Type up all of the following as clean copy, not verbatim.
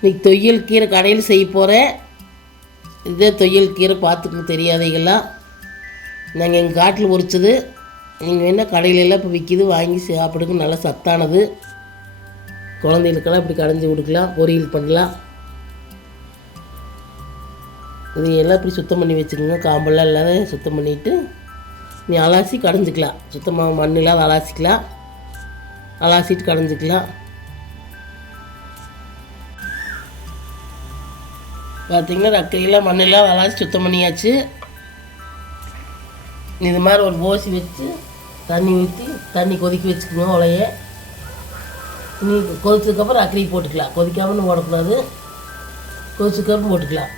இன்றைக்கி தொய்யல் கீரை கடையில் செய்ய போகிறேன். இதே தொய்யல் கீரை பார்த்துக்க தெரியாதீங்களா? நாங்கள் எங்கள் காட்டில் உரிச்சது. நீங்கள் வேணால் கடையிலெல்லாம் இப்போ விற்கிது, வாங்கி சாப்பிடுங்க. நல்லா சத்தானது. குழந்தைகளுக்கெல்லாம் இப்படி கடைஞ்சி கொடுக்கலாம், பொரியல் பண்ணலாம். இது எல்லாம் இப்படி சுத்தம் பண்ணி வச்சுக்கோங்க. காம்பெல்லாம் இல்லாத சுத்தம் பண்ணிவிட்டு நீ அலாசி கடைஞ்சிக்கலாம். சுத்தமாக மண் இல்லாத அலாசிக்கலாம். அலாசிட்டு கடைஞ்சிக்கலாம். பார்த்திங்கன்னா ரக்கையெல்லாம் மண்ணெல்லாம் அலாசி சுத்தம் பண்ணியாச்சு. இது மாதிரி ஒரு போசி வச்சு தண்ணி ஊற்றி தண்ணி கொதிக்க வச்சுக்கோங்க. உலைய நீ கொதிச்சதுக்கப்புறம் அக்கறை போட்டுக்கலாம். கொதிக்காமல் போடக்கூடாது. கொதிச்சதுக்கப்புறம் போட்டுக்கலாம்.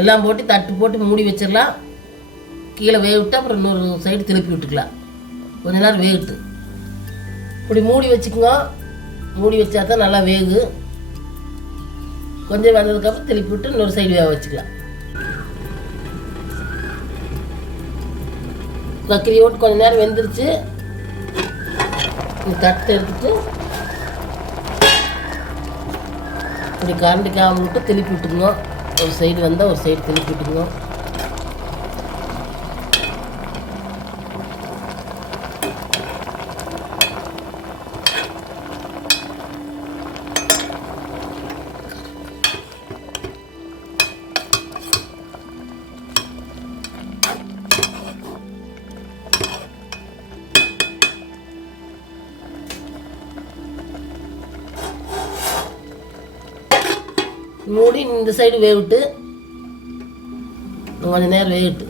எல்லாம் போட்டு தட்டு போட்டு மூடி வச்சிடலாம். கீழே வேவிட்டு அப்புறம் இன்னொரு சைடு திருப்பி விட்டுக்கலாம். கொஞ்ச நேரம் வேகட்டு. இப்படி மூடி வச்சுக்கோங்க. மூடி வச்சா தான் நல்லா வேகு. கொஞ்சம் வெந்ததுக்கப்புறம் திருப்பி விட்டு இன்னொரு சைடு வேக வச்சுக்கலாம். கத்திரி ஓட்டு கொஞ்சம் நேரம் வெந்துருச்சு. தட்டை எடுத்துட்டு இப்படி கரண்டி காம விட்டு திருப்பி விட்டுக்கணும். ஒரு சைடு வந்தால் ஒரு சைடு திருப்பி விட்டுக்கணும். மூடி இந்த சைடு வேவிட்டு கொஞ்சம் நேரம் வேவிட்டு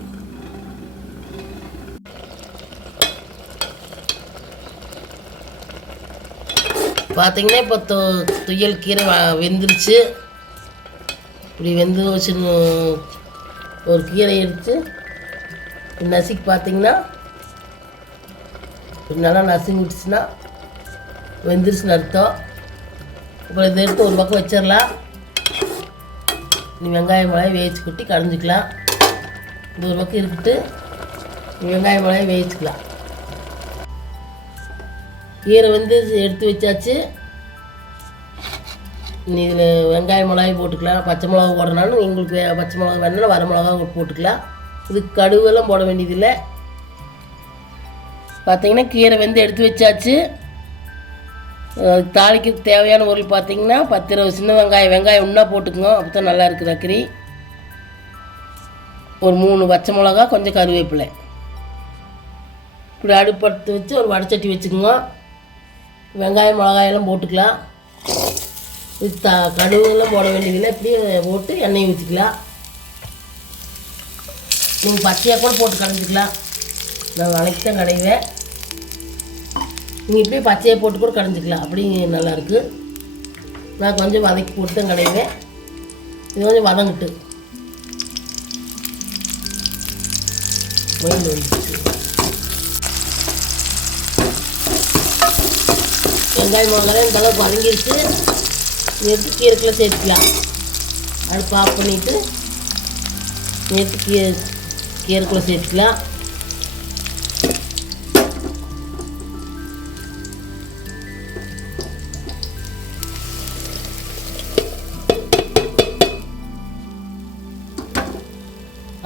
பார்த்தீங்கன்னா இப்போ துயல் கீரை வெந்துருச்சு. இப்படி வெந்து வச்சுன்னு ஒரு கீரை எடுத்து நசுக்கி பார்த்தீங்கன்னா நல்லா நசுங்கி விட்டுச்சுன்னா வெந்துருச்சுன்னு அர்த்தம். அப்புறம் இதை எடுத்து ஒரு பக்கம் வச்சிடலாம். நீ வெங்காயம் மிளகாய் வேவிச்சு கொட்டி கடைஞ்சிக்கலாம். இது ஒரு பக்கம் இருக்கிட்டு நீ வெங்காயம் மிளகாய் வேவிச்சுக்கலாம். கீரை வந்து எடுத்து வச்சாச்சு. நீ இதில் வெங்காயம் மிளகாய் போட்டுக்கலாம். பச்சை மிளகா போடுறனாலும் உங்களுக்கு பச்சை மிளகா வேணுன்னா வர மிளகா போட்டுக்கலாம். இது கடுவெல்லாம் போட வேண்டியதில்லை. பார்த்தீங்கன்னா கீரை வந்து எடுத்து வச்சாச்சு. தாளிக்கு தேவையான பொருள் பார்த்திங்கன்னா 10-20 சின்ன வெங்காயம் ஒன்றா போட்டுக்கோங்க. அப்போ தான் நல்லா இருக்குது அக்கறி. ஒரு 3 பச்சை மிளகா, கொஞ்சம் கருவேப்பிலை. இப்படி அடுப்படுத்து வச்சு ஒரு வடைச்சட்டி வச்சுக்கோங்க. வெங்காயம் மிளகாயெல்லாம் போட்டுக்கலாம். இது கடுகுலாம் போட வேண்டியதில்லை. இப்படியே போட்டு எண்ணெய் ஊற்றிக்கலாம். நீங்கள் பச்சையாக கூட போட்டு கடைஞ்சிக்கலாம். நான் வதக்கி தான் கடைவேன். நீங்கள் இப்படியே பச்சையை போட்டு கூட கடைஞ்சிக்கலாம். அப்படி நல்லாயிருக்கு. நான் கொஞ்சம் வதக்கி போட்டு தான் கடைவேன். இது கொஞ்சம் வதங்கிட்டு மயில் ஒழிச்சு வெங்காயம் மிளகாய் இந்த அளவுக்கு வதங்கிடுச்சு. எடுத்து கீரைக்குள்ளே சேர்த்துக்கலாம். அடுப்பு ஆஃப் பண்ணிவிட்டு எடுத்து கீரைக்குள்ளே சேர்த்துக்கலாம்.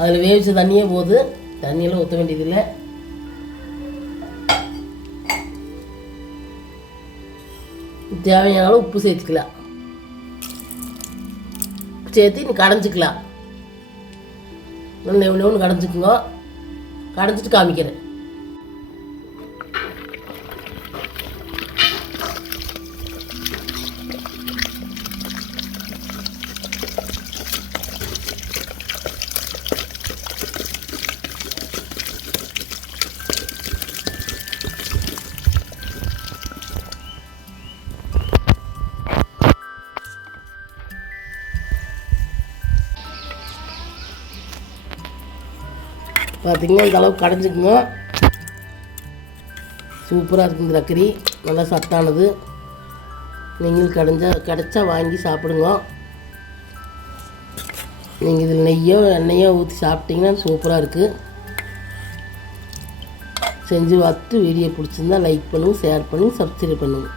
அதில் வேவிச்ச தண்ணியே போகுது. தண்ணியெல்லாம் ஊற்ற வேண்டியதில்லை. தேவையான அளவு உப்பு சேர்த்துக்கலாம். சேர்த்து நீ கடைஞ்சிக்கலாம். நல்லா ஒன்று கடைஞ்சிக்குங்க. கடைஞ்சிட்டு காமிக்கிறேன். பார்த்திங்கன்னா இந்த அளவுக்கு கடைஞ்சிக்குங்க. சூப்பராக இருக்குது இந்த ரக்கரி, நல்லா சத்தானது. நீங்கள் கிடைச்சா வாங்கி சாப்பிடுங்க. நீங்கள் இதில் நெய்யோ எண்ணெயோ ஊற்றி சாப்பிட்டிங்கன்னா சூப்பராக இருக்குது. செஞ்சு பார்த்துட்டு வீடியோ பிடிச்சிருந்தா லைக் பண்ணுங்கள், ஷேர் பண்ணுங்கள், சப்ஸ்கிரைப் பண்ணுங்கள்.